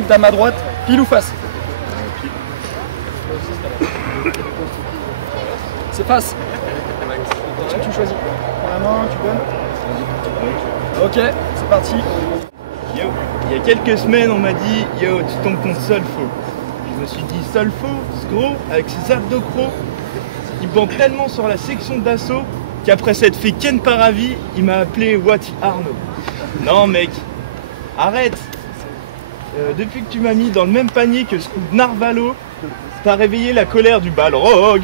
bloc, dame à droite, pile ou face? C'est face. Qu'est-ce que tu choisis? La main, tu donnes? Ok, c'est parti. Yo, il y a quelques semaines, on m'a dit yo, tu tombes contre Solfo. Je me suis dit Solfo, ce gros, avec ses abdos gros, il bande tellement sur la section d'assaut qu'après s'être fait Ken Paravi, il m'a appelé Wati Arnaud. Non mec, arrête. Depuis que tu m'as mis dans le même panier que ce coup de Narvalo, t'as réveillé la colère du Balrog.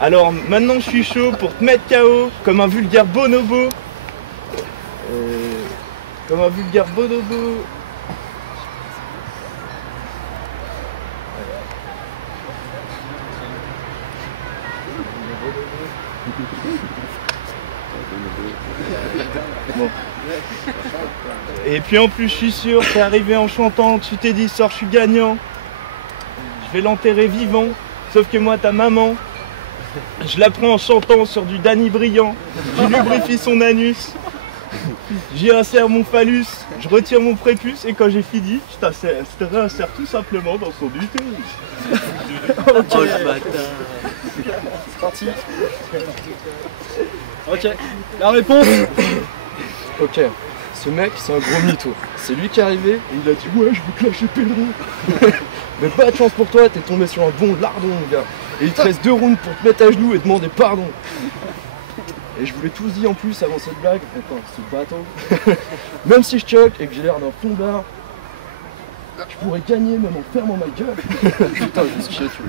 Alors maintenant je suis chaud pour te mettre KO comme un vulgaire bonobo. Comme un vulgaire bonobo. Bon. Et puis en plus je suis sûr, t'es arrivé en chantant, tu t'es dit sors je suis gagnant. Je vais l'enterrer vivant, sauf que moi ta maman, je la prends en chantant sur du Danny Briand, je lubrifie son anus, j'y insère mon phallus, je retire mon prépuce et quand j'ai fini, je te réinsère tout simplement dans son utérus. Ok. Oh le bâtard. C'est parti. Ok, la réponse. Ok, ce mec c'est un gros mytho. C'est lui qui est arrivé et il a dit ouais je veux clasher Pedro. Mais pas de chance pour toi, t'es tombé sur un bon lardon mon gars. Et il te reste 2 rounds pour te mettre à genoux et demander pardon. Et je vous l'ai tous dit en plus avant cette blague, enfin ce bateau. Même si je choque et que j'ai l'air d'un fondard, je pourrais gagner même en fermant ma gueule. Putain, je me suis chié dessus.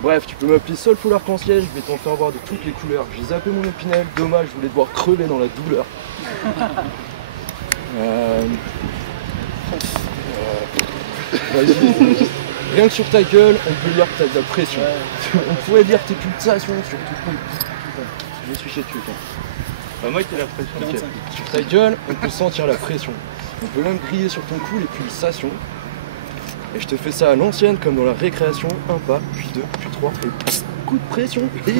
Bref, tu peux m'appeler Solfo l'arc-en-ciel, je vais t'en faire voir de toutes les couleurs. J'ai zappé mon opinel, dommage, je voulais devoir crever dans la douleur. Vas-y. Rien que sur ta gueule, on peut dire que t'as de la pression. On pourrait dire tes pulsations sur tout le monde. Je me suis chié dessus. C'est pas moi qui ai la pression. Okay. Sur ta gueule, on peut sentir la pression. On peut même griller sur ton cou les pulsations. Et je te fais ça à l'ancienne comme dans la récréation, un pas, puis 2, puis 3, et coup de pression. Et...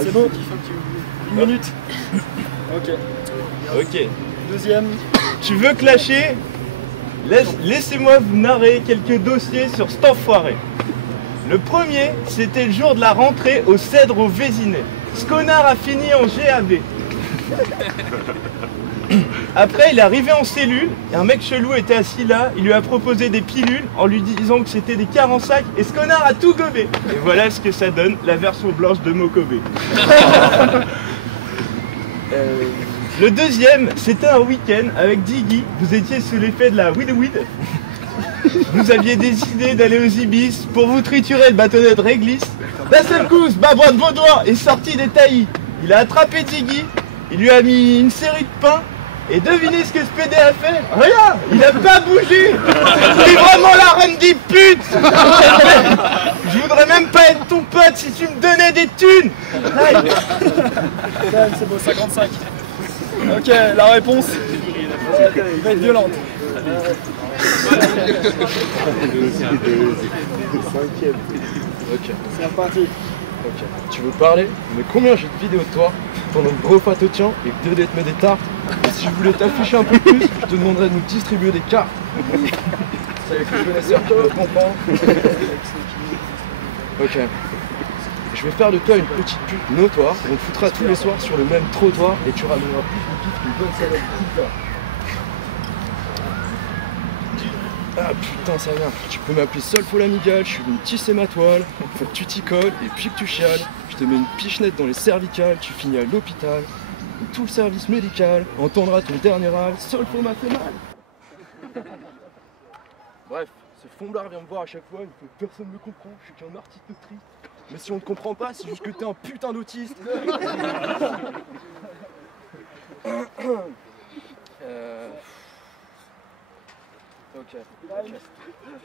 C'est bon. 1 minute. Ok. Ok. Deuxième. Tu veux clasher? Laissez-moi vous narrer quelques dossiers sur cet enfoiré. Le premier, c'était le jour de la rentrée au Cèdre au Vésinet. Ce connard a fini en GAV. Après, il est arrivé en cellule, et un mec chelou était assis là, il lui a proposé des pilules en lui disant que c'était des 40 sacs, et ce connard a tout gobé. Et voilà ce que ça donne, la version blanche de Mokobé. Le deuxième, c'était un week-end avec Diggy, vous étiez sous l'effet de la weed. Vous aviez décidé d'aller aux Ibis pour vous triturer le bâtonnet de réglisse. D'un seul coup, ce babouin de Vaudois est sorti des taillis. Il a attrapé Diggy, il lui a mis une série de pains, et devinez ce que ce PD a fait? Rien! Il a pas bougé! C'est vraiment la reine des putes! Je voudrais même pas être ton pote si tu me donnais des thunes! C'est beau, 55. Ok, la réponse va être violente. Ok. C'est reparti. Ok. Tu veux parler? Mais combien j'ai de vidéos de toi pendant que gros te tient et que Dédé te met des tartes? Et si je voulais t'afficher un peu plus, je te demanderais de nous distribuer des cartes. Ça y est que je connaissais, tu vas comprendre. Ok. Je vais faire de toi une petite pute notoire, on te foutra tous les soirs sur le même trottoir et tu ramèneras plus de pif qu'une bonne salade pizza. Ah putain ça vient, tu peux m'appeler Solfo l'amigale, je suis venu tisser ma toile, faut que tu t'y colles et puis que tu chiales, je te mets une pichenette dans les cervicales, tu finis à l'hôpital, et tout le service médical entendra ton dernier râle, Solfo m'a fait mal. Bref, ce fond-là vient me voir à chaque fois, il faut que personne me comprend, je suis qu'un artiste triste. Mais si on ne te comprend pas, c'est juste que t'es un putain d'autiste. Ok.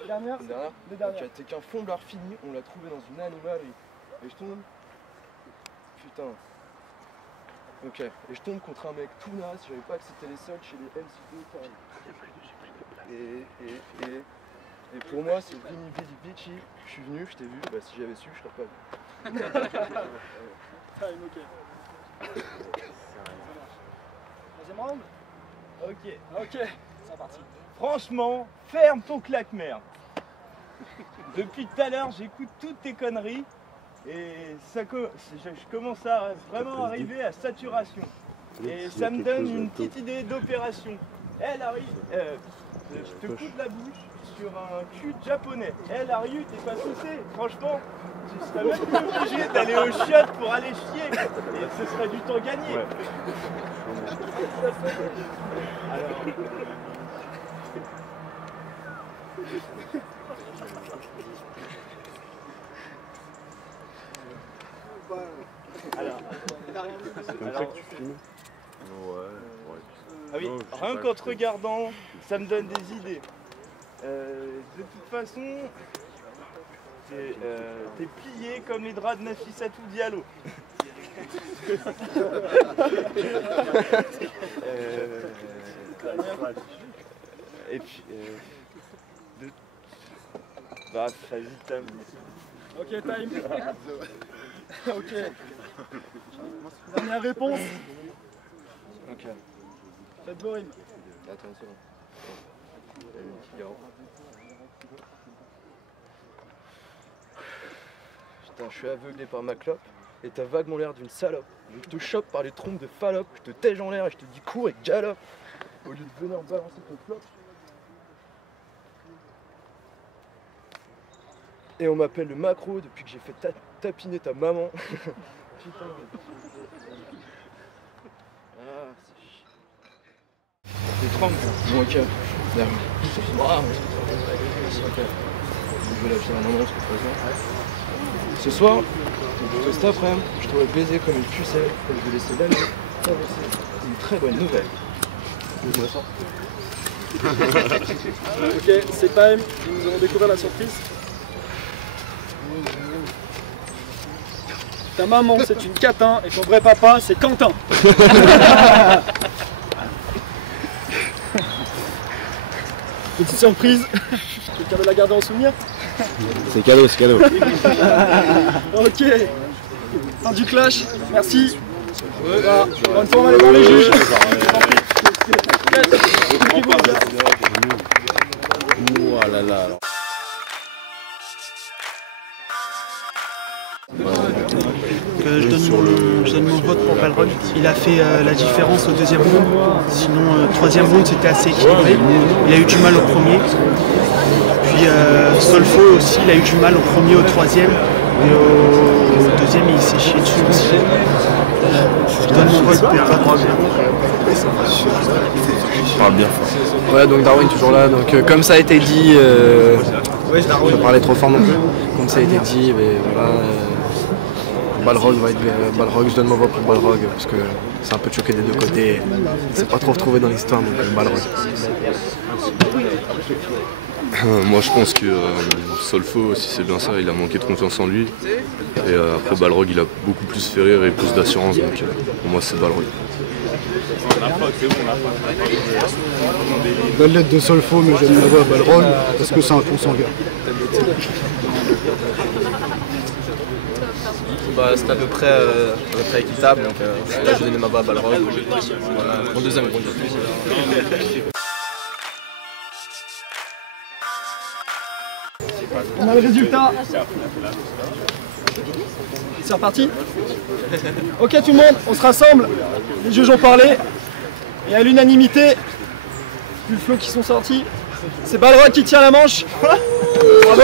Dernière. Ok, t'es qu'un fondard fini, on l'a trouvé dans une animalerie. Et je tombe... Putain. Ok, et je tombe contre un mec tout naze, je savais pas que c'était les seuls chez les MC2 et pour moi c'est Vini Vidi Vici, je suis venu, je t'ai vu, bah si j'avais su je serais pas venu. Time, ok. Deuxième round. Ok. Ok, c'est parti. Franchement, ferme ton claque-merde. Depuis tout à l'heure, j'écoute toutes tes conneries et je commence à vraiment arriver à saturation. Et ça me donne une petite idée d'opération. Larry, je te coupe la bouche sur un cul japonais. Larry, t'es pas saucé. Franchement, tu serais même plus obligé d'aller au chiottes pour aller chier. Et ce serait du temps gagné. Ouais. Alors, ah oui, rien qu'en te regardant, ça me donne des idées. De toute façon, t'es plié comme les draps de Nafissatou Diallo. Et puis, bah, vas-y, time. Ok, time. Ok. Dernière réponse. Ok. Faites vos rimes. Attends une seconde. Putain, je suis aveuglé par ma clope et t'as vaguement l'air d'une salope. Je te chope par les trompes de Fallope, je te tège en l'air et je te dis cours et galope. Au lieu de venir balancer ton clope. Et on m'appelle le macro depuis que j'ai fait tapiner ta maman. Putain. Ah, c'est chiant. T'es 30. Bon, ok. Merde. Ah, ok. Je vais lâcher un moment, parce que ce soir, plutôt cet après-midi, je t'aurais baisé comme une pucelle et je vais laisser l'année traverser. Une très bonne nouvelle. Ok, c'est time. Nous allons découvrir la surprise. Ta maman, c'est une catin et ton vrai papa, c'est Quentin. Petite surprise. Quelqu'un veut la garder en souvenir? C'est cadeau, c'est cadeau. Ok. Fin du clash. Merci. Voilà. Bonne fois, on va aller voir les juges. Voilà là. Je donne mon vote pour Balrog. Il a fait la différence au deuxième round. Sinon, troisième round, c'était assez équilibré. Il a eu du mal au premier. Puis Solfo aussi, il a eu du mal au premier, au troisième. Et au deuxième, il s'est chié dessus aussi. Je donne mon vote pour Balrog. Parle bien fort. Ouais, donc Darwin toujours là. Donc comme ça a été dit, je vais parler trop fort non plus. Comme ça a été dit, mais voilà. Balrog va être Balrog, je donne mon vote pour Balrog parce que c'est un peu choqué des deux côtés. C'est pas trop retrouvé dans l'histoire, donc Balrog. Moi je pense que Solfo, si c'est bien ça, il a manqué de confiance en lui. Et après Balrog, il a beaucoup plus fait rire et plus d'assurance, donc pour moi c'est Balrog. Belle lettre de Solfo, mais j'aime la voix à Balrog parce que c'est un consanguin. Bah, c'était à peu près équitable, donc là je donnais ma voix à Balrog. Voilà, mon deuxième round. On a le résultat. C'est reparti. Ok tout le monde, on se rassemble. Les juges ont parlé. Et à l'unanimité, vu le flot qui sont sortis, c'est Balrog qui tient la manche. Bravo.